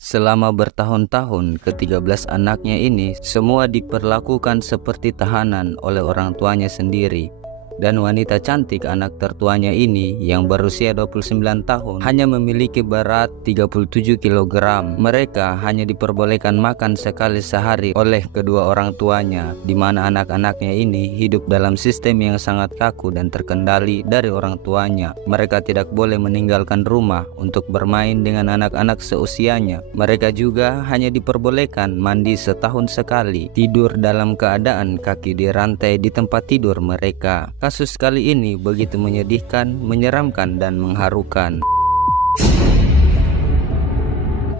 Selama bertahun-tahun, ke-13 anaknya ini semua diperlakukan seperti tahanan oleh orang tuanya sendiri. Dan wanita cantik anak tertuanya ini yang berusia 29 tahun hanya memiliki berat 37 kg. Mereka hanya diperbolehkan makan sekali sehari oleh kedua orang tuanya, di mana anak-anaknya ini hidup dalam sistem yang sangat kaku dan terkendali dari orang tuanya. Mereka tidak boleh meninggalkan rumah untuk bermain dengan anak-anak seusianya. Mereka juga hanya diperbolehkan mandi setahun sekali, tidur dalam keadaan kaki dirantai di tempat tidur mereka. Kasus kali ini begitu menyedihkan, menyeramkan, dan mengharukan.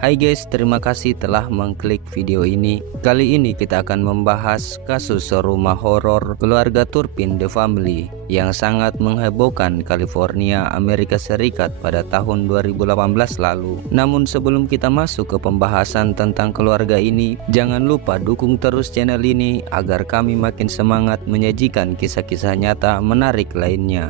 Hai guys, terima kasih telah mengklik video ini. Kali ini kita akan membahas kasus rumah horor keluarga Turpin The Family yang sangat menghebohkan California, Amerika Serikat pada tahun 2018 lalu. Namun sebelum kita masuk ke pembahasan tentang keluarga ini, jangan lupa dukung terus channel ini agar kami makin semangat menyajikan kisah-kisah nyata menarik lainnya.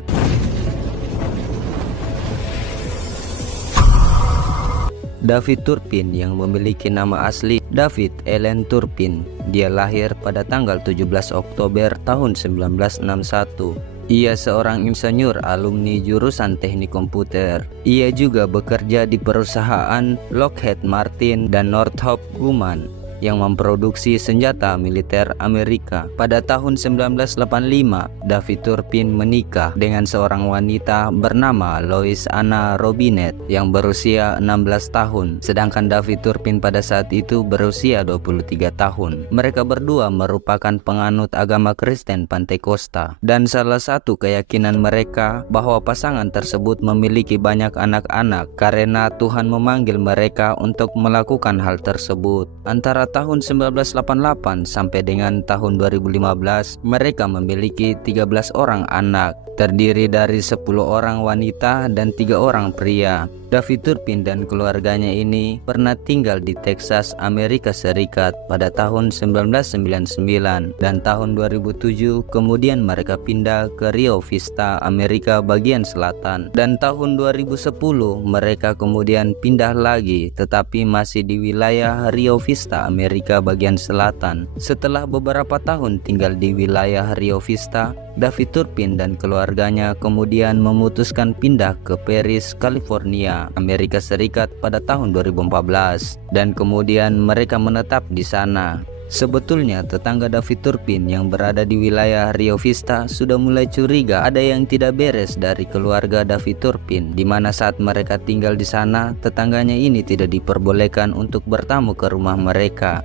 David Turpin yang memiliki nama asli David Allen Turpin. Dia lahir pada tanggal 17 Oktober tahun 1961. Ia seorang insinyur alumni jurusan teknik komputer. Ia juga bekerja di perusahaan Lockheed Martin dan Northrop Grumman yang memproduksi senjata militer Amerika. Pada tahun 1985, David Turpin menikah dengan seorang wanita bernama Lois Anna Robinette yang berusia 16 tahun, sedangkan David Turpin pada saat itu berusia 23 tahun. Mereka berdua merupakan penganut agama Kristen Pantekosta, dan salah satu keyakinan mereka bahwa pasangan tersebut memiliki banyak anak-anak karena Tuhan memanggil mereka untuk melakukan hal tersebut. Antara tahun 1988 sampai dengan tahun 2015, mereka memiliki 13 orang anak, terdiri dari 10 orang wanita dan 3 orang pria. David Turpin dan keluarganya ini pernah tinggal di Texas, Amerika Serikat pada tahun 1999 dan tahun 2007 kemudian mereka pindah ke Rio Vista, Amerika bagian selatan, dan tahun 2010 mereka kemudian pindah lagi tetapi masih di wilayah Rio Vista, Amerika bagian selatan. Setelah beberapa tahun tinggal di wilayah Rio Vista, David Turpin dan keluarganya kemudian memutuskan pindah ke Paris, California, Amerika Serikat pada tahun 2014 dan kemudian mereka menetap di sana. Sebetulnya tetangga David Turpin yang berada di wilayah Rio Vista sudah mulai curiga ada yang tidak beres dari keluarga David Turpin, di mana saat mereka tinggal di sana, tetangganya ini tidak diperbolehkan untuk bertamu ke rumah mereka.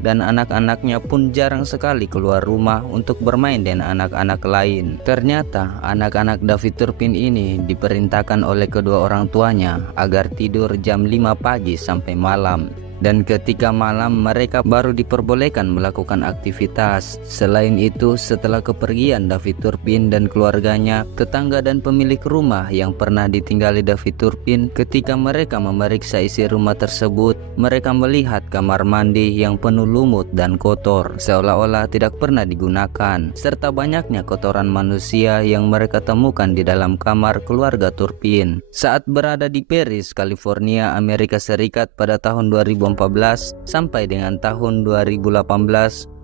Dan anak-anaknya pun jarang sekali keluar rumah untuk bermain dengan anak-anak lain. Ternyata anak-anak David Turpin ini diperintahkan oleh kedua orang tuanya agar tidur jam 5 pagi sampai malam. Dan ketika malam mereka baru diperbolehkan melakukan aktivitas. Selain itu, setelah kepergian David Turpin dan keluarganya, tetangga dan pemilik rumah yang pernah ditinggali David Turpin, ketika mereka memeriksa isi rumah tersebut, mereka melihat kamar mandi yang penuh lumut dan kotor, seolah-olah tidak pernah digunakan, serta banyaknya kotoran manusia yang mereka temukan di dalam kamar keluarga Turpin. Saat berada di Paris, California, Amerika Serikat pada tahun 2014 sampai dengan tahun 2018,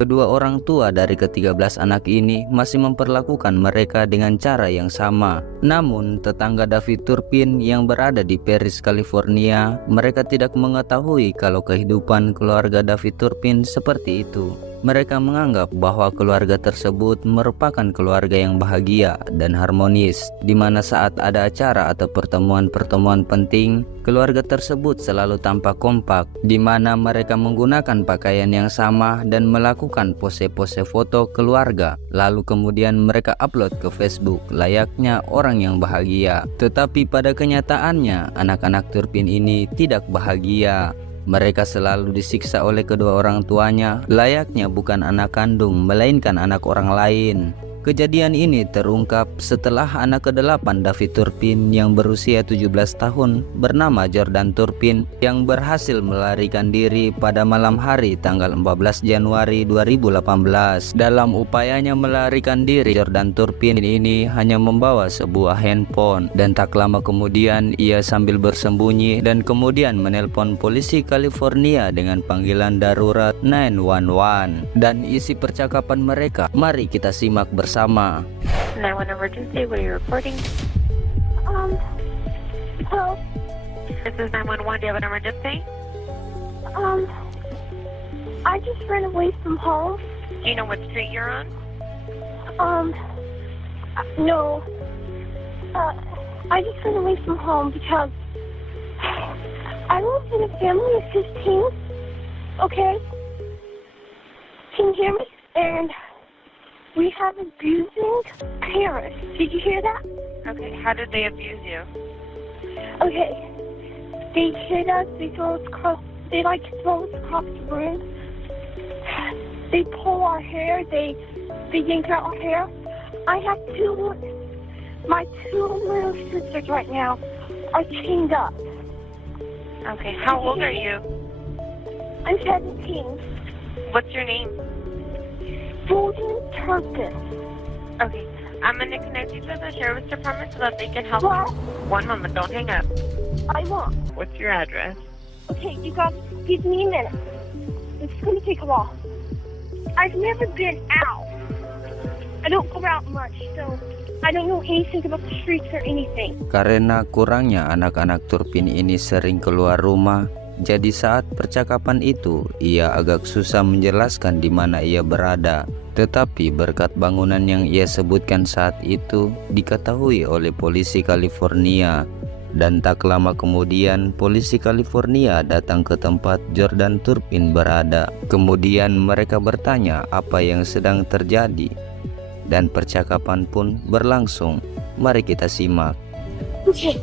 kedua orang tua dari ke-13 anak ini masih memperlakukan mereka dengan cara yang sama. Namun, tetangga David Turpin yang berada di Paris, California, mereka tidak mengetahui kalau kehidupan keluarga David Turpin seperti itu. Mereka menganggap bahwa keluarga tersebut merupakan keluarga yang bahagia dan harmonis, di mana saat ada acara atau pertemuan-pertemuan penting, keluarga tersebut selalu tampak kompak, di mana mereka menggunakan pakaian yang sama dan melakukan pose-pose foto keluarga, lalu kemudian mereka upload ke Facebook layaknya orang yang bahagia. Tetapi pada kenyataannya, anak-anak Turpin ini tidak bahagia. Mereka selalu disiksa oleh kedua orang tuanya, layaknya bukan anak kandung, melainkan anak orang lain. Kejadian ini terungkap setelah anak ke-8 David Turpin yang berusia 17 tahun bernama Jordan Turpin yang berhasil melarikan diri pada malam hari tanggal 14 Januari 2018. Dalam upayanya melarikan diri, Jordan Turpin ini hanya membawa sebuah handphone dan tak lama kemudian ia sambil bersembunyi dan kemudian menelpon polisi California dengan panggilan darurat 911. Dan isi percakapan mereka, mari kita simak bersama. 911 emergency, what are you reporting? Hello. This is 911, do you have an emergency? I just ran away from home. Do you know what street you're on? No. I just ran away from home because I live in a family of 15. Okay? Can you hear me? And we have abusing parents. Did you hear that? Okay, how did they abuse you? Okay. They hit us, they throw us across, they like to throw us across the room. They pull our hair, they yank out our hair. I have my two little sisters right now are chained up. Okay, how old are you? I'm 17. What's your name? Jordan Turpin. Okay, I'm gonna connect you to the sheriff's department so that they can help What? you. One moment, don't hang up. I won't. What's your address? Okay, you guys, give me a minute. It's gonna take a while. I've never been out. I don't go out much, so I don't know anything about the streets or anything. Karena kurangnya anak-anak Turpin ini sering keluar rumah, jadi saat percakapan itu ia agak susah menjelaskan di mana ia berada. Tetapi berkat bangunan yang ia sebutkan saat itu diketahui oleh polisi California. Dan tak lama kemudian polisi California datang ke tempat Jordan Turpin berada. Kemudian mereka bertanya apa yang sedang terjadi. Dan percakapan pun berlangsung. Mari kita simak. Okay.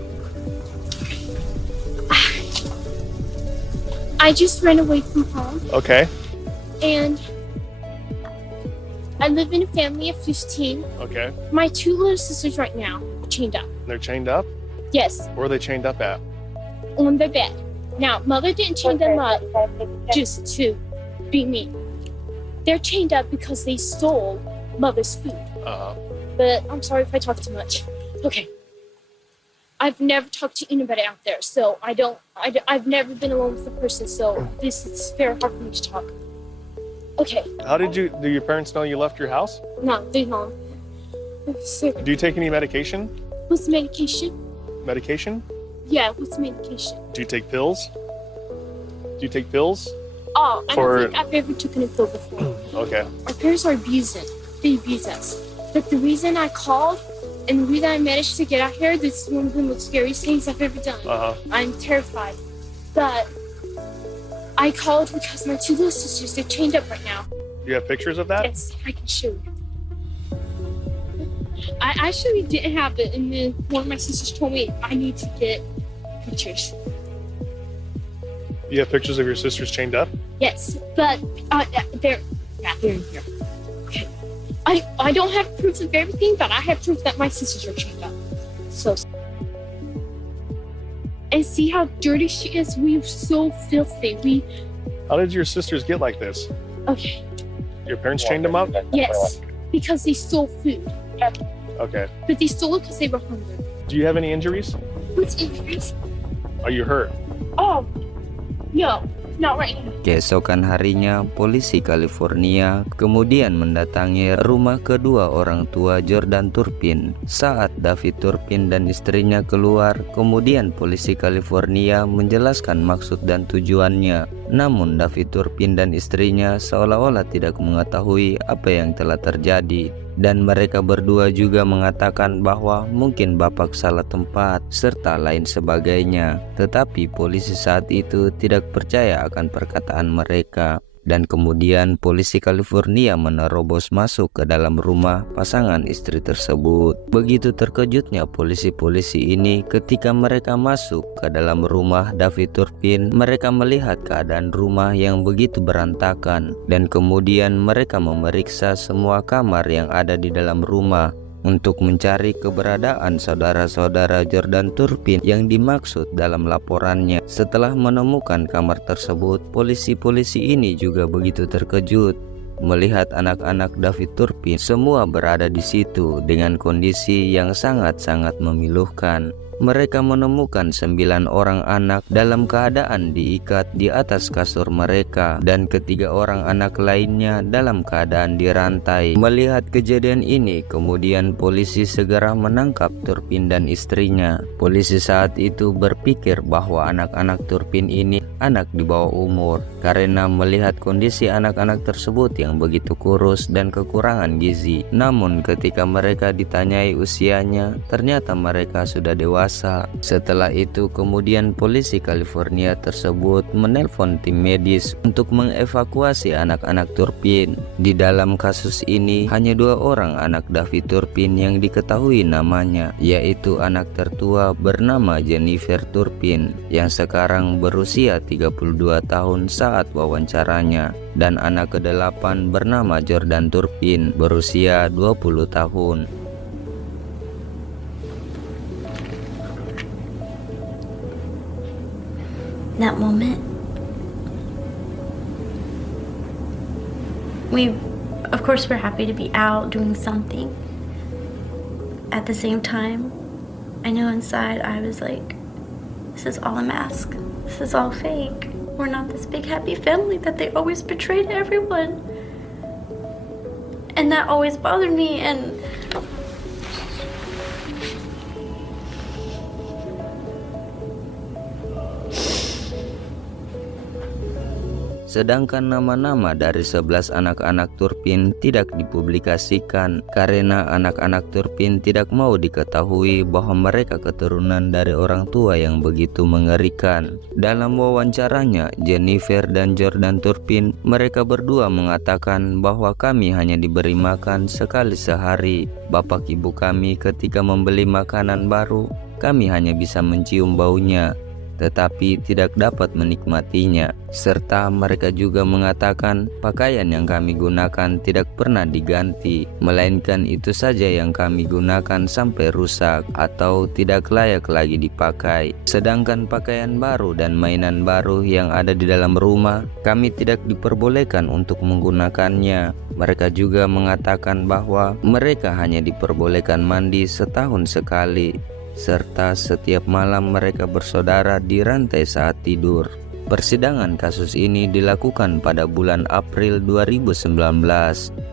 I just ran away from home, Okay. and I live in a family of 15. Okay. My two little sisters right now are chained up. They're chained up? Yes, Where are they chained up at? on the bed. Now, mother didn't chain them up just to be mean. They're chained up because they stole mother's food. Uh-huh. But I'm sorry if I talk too much. Okay. I've never talked to anybody out there, so I've never been alone with a person, so this is very hard for me to talk. Okay, How do your parents know you left your house? no, they don't. So, Do you take any medication? what's medication? Medication? Yeah, what's medication? Do you take pills? Do you take pills? Oh, I For- don't think I've ever taken a pill before. Okay. Our parents are abusing. They abuse us. But the reason I called and the reason I managed to get out here, this is one of the most scariest things I've ever done. Uh-huh. I'm terrified. But I called because my two little sisters, they're chained up right now. Do you have pictures of that? Yes, I can show you. I actually didn't have it, and then one of my sisters told me I need to get pictures. You have pictures of your sisters chained up? Yes, but they're in here. Okay. I don't have proof of everything, but I have proof that my sisters are chained up. So, and see how dirty she is. We are so filthy. How did your sisters get like this? Okay. Your parents chained them up? Yes, because they stole food, Okay. but they stole it because they were hungry. Do you have any injuries? What's injuries? Are you hurt? Oh, no, not right now. Keesokan harinya, polisi California kemudian mendatangi rumah kedua orang tua Jordan Turpin. Saat David Turpin dan istrinya keluar, kemudian polisi California menjelaskan maksud dan tujuannya. Namun David Turpin dan istrinya seolah-olah tidak mengetahui apa yang telah terjadi. Dan mereka berdua juga mengatakan bahwa mungkin bapak salah tempat serta lain sebagainya. Tetapi polisi saat itu tidak percaya akan perkataan mereka. dan kemudian polisi California menerobos masuk ke dalam rumah pasangan istri tersebut. Begitu terkejutnya polisi-polisi ini ketika mereka masuk ke dalam rumah David Turpin. Mereka melihat keadaan rumah yang begitu berantakan, dan kemudian mereka memeriksa semua kamar yang ada di dalam rumah untuk mencari keberadaan saudara-saudara Jordan Turpin yang dimaksud dalam laporannya. Setelah menemukan kamar tersebut, polisi-polisi ini juga begitu terkejut melihat anak-anak David Turpin semua berada di situ dengan kondisi yang sangat-sangat memilukan. Mereka menemukan 9 orang anak dalam keadaan diikat di atas kasur mereka, dan ketiga orang anak lainnya dalam keadaan dirantai. Melihat kejadian ini, kemudian polisi segera menangkap Turpin dan istrinya. Polisi saat itu berpikir bahwa anak-anak Turpin ini anak di bawah umur, karena melihat kondisi anak-anak tersebut yang begitu kurus dan kekurangan gizi. Namun ketika mereka ditanyai usianya, ternyata mereka sudah dewasa. Setelah itu kemudian polisi California tersebut menelpon tim medis untuk mengevakuasi anak-anak Turpin. Di dalam kasus ini hanya 2 orang anak David Turpin yang diketahui namanya, yaitu anak tertua bernama Jennifer Turpin yang sekarang berusia 32 tahun saat wawancaranya, dan anak ke-8 bernama Jordan Turpin berusia 20 tahun. That moment, of course we're happy to be out doing something. At the same time, I know inside I was like, this is all a mask. This is all fake. We're not this big happy family that they always portray to everyone. And that always bothered me, and Sedangkan nama-nama dari 11 anak-anak Turpin tidak dipublikasikan karena anak-anak Turpin tidak mau diketahui bahwa mereka keturunan dari orang tua yang begitu mengerikan. Dalam wawancaranya, Jennifer dan Jordan Turpin, mereka berdua mengatakan bahwa kami hanya diberi makan sekali sehari. Bapak ibu kami ketika membeli makanan baru, kami hanya bisa mencium baunya, tetapi tidak dapat menikmatinya. Serta mereka juga mengatakan pakaian yang kami gunakan tidak pernah diganti, melainkan itu saja yang kami gunakan sampai rusak atau tidak layak lagi dipakai. Sedangkan pakaian baru dan mainan baru yang ada di dalam rumah, kami tidak diperbolehkan untuk menggunakannya. Mereka juga mengatakan bahwa mereka hanya diperbolehkan mandi setahun sekali, serta setiap malam mereka bersaudara dirantai saat tidur. Persidangan kasus ini dilakukan pada bulan April 2019.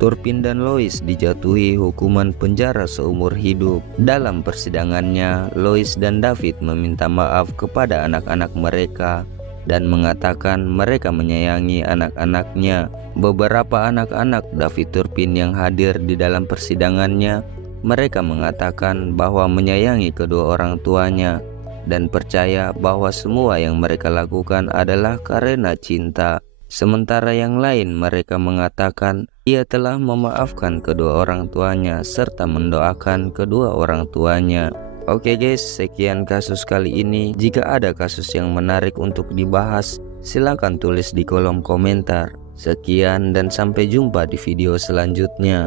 Turpin dan Lois dijatuhi hukuman penjara seumur hidup. Dalam persidangannya, Lois dan David meminta maaf kepada anak-anak mereka dan mengatakan mereka menyayangi anak-anaknya. Beberapa anak-anak David Turpin yang hadir di dalam persidangannya, mereka mengatakan bahwa menyayangi kedua orang tuanya dan percaya bahwa semua yang mereka lakukan adalah karena cinta. Sementara yang lain mereka mengatakan ia telah memaafkan kedua orang tuanya serta mendoakan kedua orang tuanya. Oke guys, sekian kasus kali ini. Jika ada kasus yang menarik untuk dibahas, silakan tulis di kolom komentar. Sekian dan sampai jumpa di video selanjutnya.